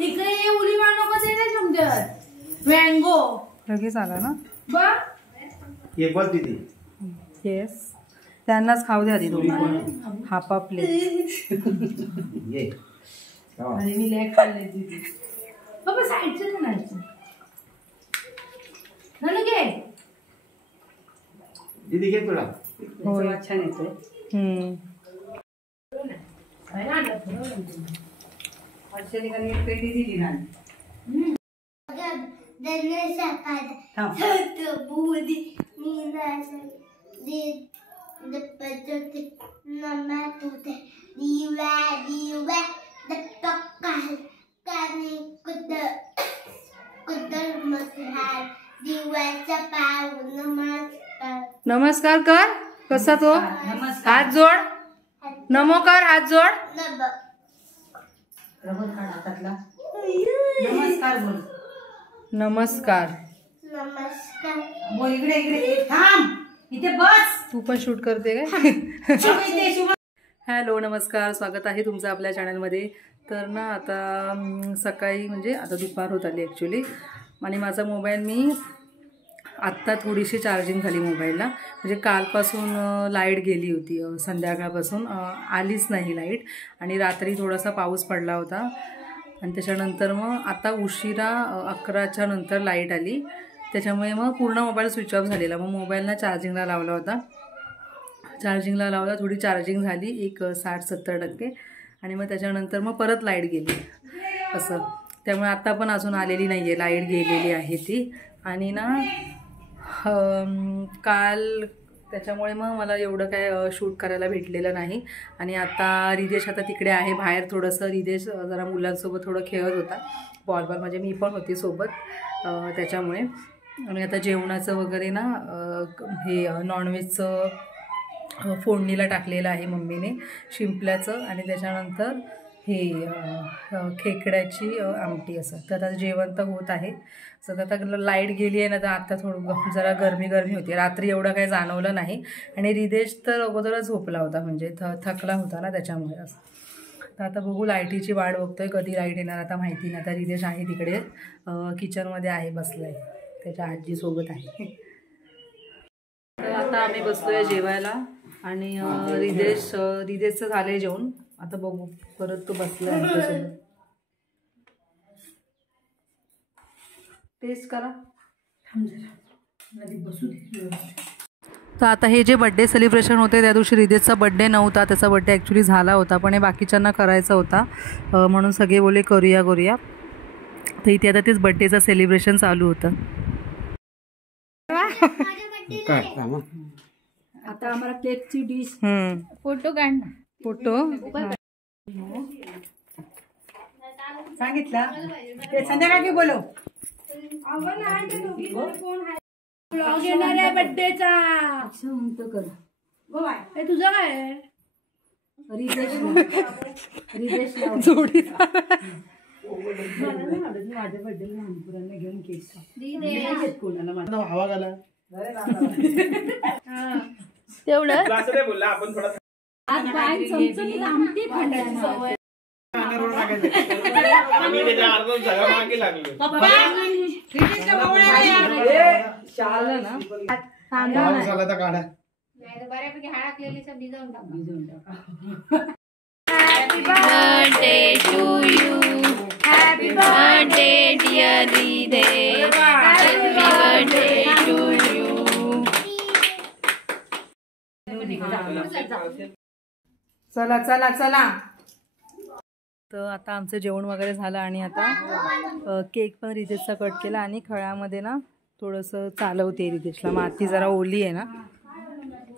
इकडे उली मार नको ते नाही समजत मँगो लगेच आला ना बघ ये बस दीदी येस त्यांनाच खाऊ द्या आधी दोघं हाफ हाफ प्लेट ये अरे मी लय खाल्ले दीदी बाबा साईडचं खायचं ना घे दीदी घे तुला होय छान येतोय पेटी दिली ना नमस्कार कर कसा तो हात जोड नमो कर हात जोड नमस्कार बोल नमस्कार बोल इकडे इकडे थांब इथे बस तू पण शूट करते काय हॅलो नमस्कार स्वागत आहे तुमचं आपल्या चॅनलमध्ये. तर ना आता सकाळी म्हणजे आता दुपार होत आली ॲक्च्युली आणि माझा मोबाईल मी आत्ता थोडीशी चार्जिंग झाली मोबाईलला म्हणजे कालपासून लाईट गेली होती संध्याकाळपासून आलीच नाही लाईट आणि रात्री थोडासा पाऊस पडला होता आणि त्याच्यानंतर मग आता उशिरा 11च्या नंतर लाईट आली त्याच्यामुळे मग पूर्ण मोबाईल स्विच ऑफ झालेला. मग मोबाईलला चार्जिंगला लावला थोडी चार्जिंग झाली एक 60-70% आणि मग त्याच्यानंतर मग परत लाईट गेली असं. त्यामुळे आत्ता पण अजून आलेली नाही आहे लाईट गेलेली आहे ती आणि ना काल त्याच्यामुळे मग मला एवढं काय शूट करायला भेटलेलं नाही. आणि आता रिदेश आता तिकडे आहे बाहेर थोडंसं. रिदेश जरा मुलांसोबत थोडं खेळत होता बॉल म्हणजे मी पण होती सोबत त्याच्यामुळे. आणि आता जेवणाचं वगैरे ना हे नॉनव्हेजचं फोडणीला टाकलेलं आहे मम्मीने शिंपल्याचं आणि त्याच्यानंतर हे खेकड्याची आमटी असं. तर आता जेवण तर होत आहे. तर आता लाईट गेली आहे ना तर आता थोडं जरा गरमी होती. रात्री एवढं काही जाणवलं नाही आणि रिदेश तर अगोदरच झोपला होता म्हणजे थकला होता ना त्याच्यामुळे असं. तर आता बघू लाईटीची वाट बघतोय कधी लाईट येणार आता माहिती नाही. आता रिदेश आहे तिकडे किचनमध्ये आहे बसलाय त्याच्या आजीसोबत आहे. तर आता आम्ही बसलोय जेवायला आणि रिदेशचं झालंय जेवण. आता बघू परत तो बसला आमच्यासोबत. टेस्ट करा बसू दे. तर आता हे जे बड्डे सेलिब्रेशन होते त्या दिवशी रिदेशचा बड्डे नव्हता त्याचा बड्डे ॲक्च्युली झाला होता पण हे बाकीच्यांना करायचा होता म्हणून सगळे बोलले करूया. तर इथे आता तेच बड्डेचं सेलिब्रेशन चालू होतं. आता आम्हाला केकची डिश फोटो काढ ना फोटो सांगितलं ते संध्याकाळी बोलव ब्लॉग येणार आहे बड्डेचा कर तुझं काय रिदेश जोडी माझ्या बड्डे लहानपुरांना घेऊन केक कोणाला हवा घाला तेवढं बोलला आपण थोडा Happy birthday to you. Happy birthday dear Ridesh. Happy birthday to you. चला चला चला. तर आता आमचं जेवण वगैरे झालं आणि आता केक पण रिदेशचा कट केला आणि खळ्यामध्ये ना थोडंसं चालवते रिदेशला. माती जरा ओली आहे ना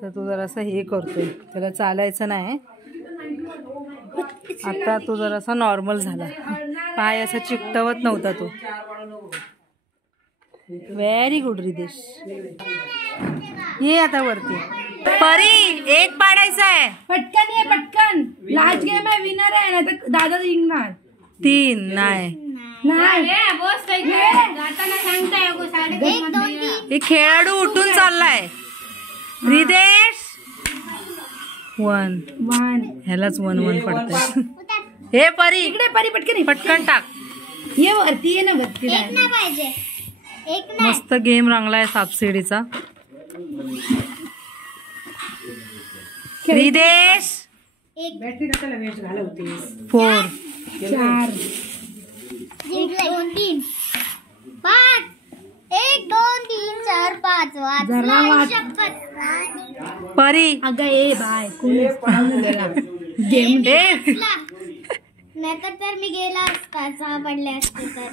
तर तो जरासा हे करतोय त्याला चालायचं नाही. आता तो जरासा नॉर्मल झाला पाय असा चिकटवत नव्हता तो. Very good Ridesh. ये आता वरती परी एक पाडायचा आहे पटकन ये पटकन. लास्ट गेम आहे विनर आहे ना तर दादा जिंकणार. 3 नाही हे खेळाडू उठून चाललाय. रिदेश 1 ह्यालाच 1-1 पडतंय. हे परी इकडे परी पटकन टाक. ये वरती ये ना वरती एक नाही पाहिजे, एक नाही. मस्त गेम रंगलाय सापशिडीचा. रिदेश बॅटरी कशाला वेस्ट घालवतेस? 4. 4 1 2 3 5 1 2 3 4 5 जरा वाच. परी अगं ए बाय कोणी पळून गेला गेम नाहीतर तर मी गेला असता, 6 पडले असते तर.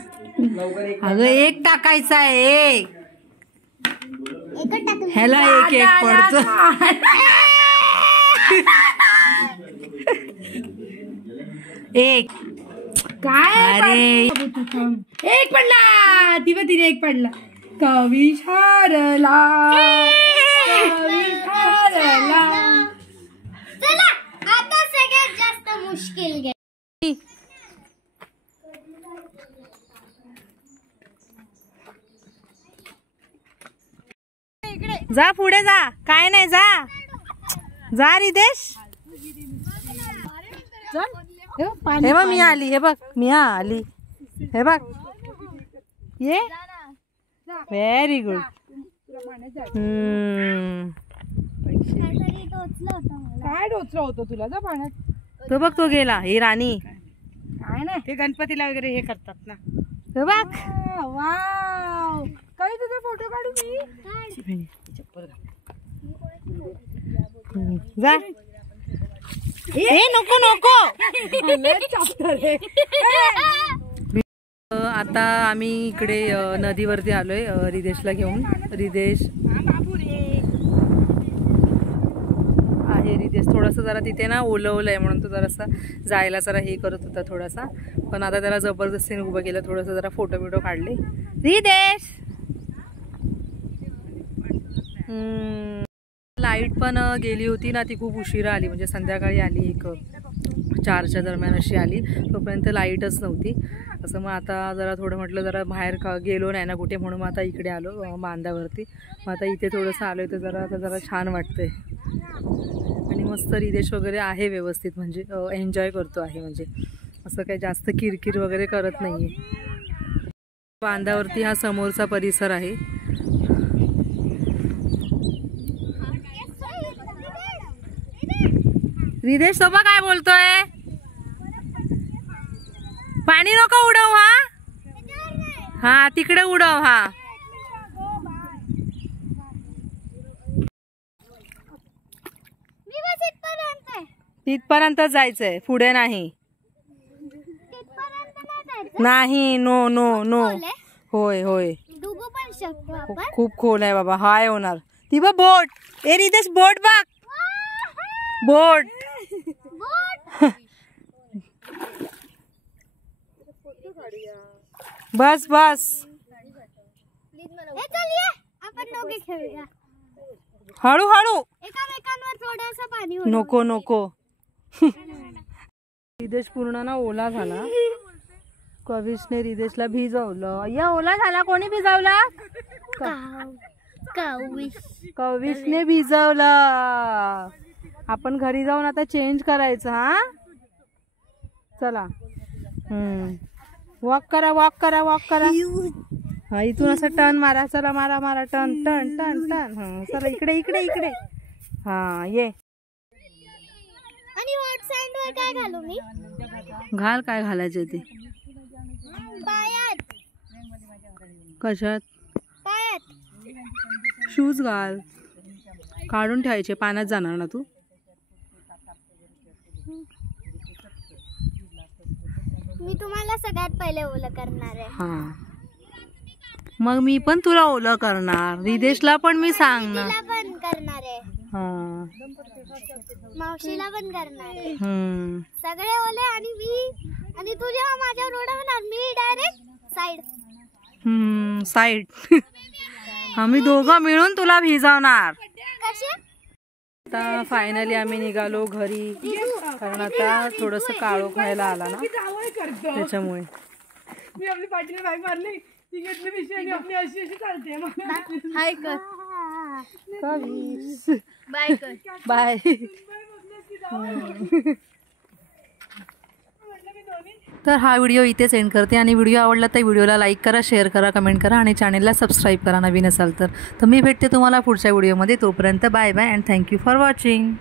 अगं 1 टाकायचा आहे. एकच टाकून ह्याला 1 पडतो. एक काय अरे. एक पडला तिने 1 पडला. कवी शारला चला आता सगळ्यात जास्त मुश्किल घे. जा पुढे जा, काय नाही, जा रिदेश. हे बघ मी आली, हे बघ मी आली, हे बघ ये. Very good. काय डोचलं होतं तुला जा पाण्यात. तो बघ तो गेला. ही राणी काय नाही ते गणपतीला वगैरे हे करतात ना. हे बघ वाव काही तुझा फोटो काढू मी. जा. ए नको नको. आता आम्ही इकडे नदीवरती आलोय रिदेशला घेऊन. रिदेश आहे. रिदेश थोडंसं जरा तिथे ना ओलं आहे म्हणून तो जरासा जायला जरा हे करत होता थोडासा, पण आता त्याला जबरदस्तीने उभं केलं. थोडंसं जरा फोटो बिटो काढले. रिदेश लाईट पण गेली होती ना, ती खूप उशिरा आली, म्हणजे संध्याकाळी आली, 4च्या दरम्यान अशी आली. तोपर्यंत लाईटच नव्हती. असं मग आता जरा थोडं म्हटलं जरा बाहेर गेलो नाही ना कुठे, म्हणून मग आता इकडे आलो बांधावरती. मग आता इथे थोडंसं आलो तर जरा छान वाटतंय. आणि मस्त रिदेश वगैरे आहे व्यवस्थित, म्हणजे एन्जॉय करतो आहे, म्हणजे असं काही जास्त किरकिर वगैरे करत नाही आहे. बांधावरती हा समोरचा परिसर आहे. रिदेश सोबत काय बोलतोय? पाणी नको उडव. हा तिकडे उडव. हा तिथपर्यंत जायचंय, पुढे नाही. नाही. No no no. होय होय डुबू पण शकतो आपण. खूप खोल आहे बाबा. हाय होणार. ती बघ बोट. ए रिदेश बोट बघ. बोट. बस बस. चल ये आपण दोघे खेळूया. हळू हळू. एकामेकांवर थोडंसं पाणी नको नको. रिदेश पूर्ण ना ओला झाला. कविशने रिदेशला भिजवलं. या ओला झाला. कोणी भिजवला? कविशने भिजवलं. आपण घरी जाऊन आता चेंज करायचं. हा चला. वॉक करा वॉक करा वॉक करा. हा इथून असं टर्न मारा. चला मारा मारा. Turn turn turn turn. चला इकडे इकडे इकडे. हा ये. आणि हॉट सँडवर काय घालू मी? घाल काय घालायचं ते. पायात. कशात? पायात. शूज घाल. काढून ठेवायचे. पाण्यात जाणार ना तू. मी तुम्हाला सगळ्यात पहिले ओलं करणार आहे. हा मग मी पण तुला ओलं करणार. रिदेशला पण मी सांगणार. तिला पण करणार आहे. हा मावशीला पण करणार आहे. सगळे ओले आणि तू जेव्हा माझ्या रोडावर मी डायरेक्ट साइड. साईड. आम्ही दोघं मिळून तुला भिजवणार. कसे? आता फायनली आम्ही निघालो घरी, कारण आता थोडस काळोख व्हायला आला ना, त्याच्यामुळे. मी आपली पाठीला बाय मारली, ती घेतली पिशवी आणि आपली अशी अशी चालते. हाय कर. बाय कर. बाय. तर हा व्हिडिओ इथेच एंड करते आणि व्हिडिओ आवडला तर व्हिडिओला लाईक करा, शेअर करा, कमेंट करा आणि चॅनलला सबस्क्राईब करा नवीन असाल तर. मी भेटते तुम्हाला पुढच्या व्हिडिओमध्ये. तोपर्यंत bye bye and thank you for watching.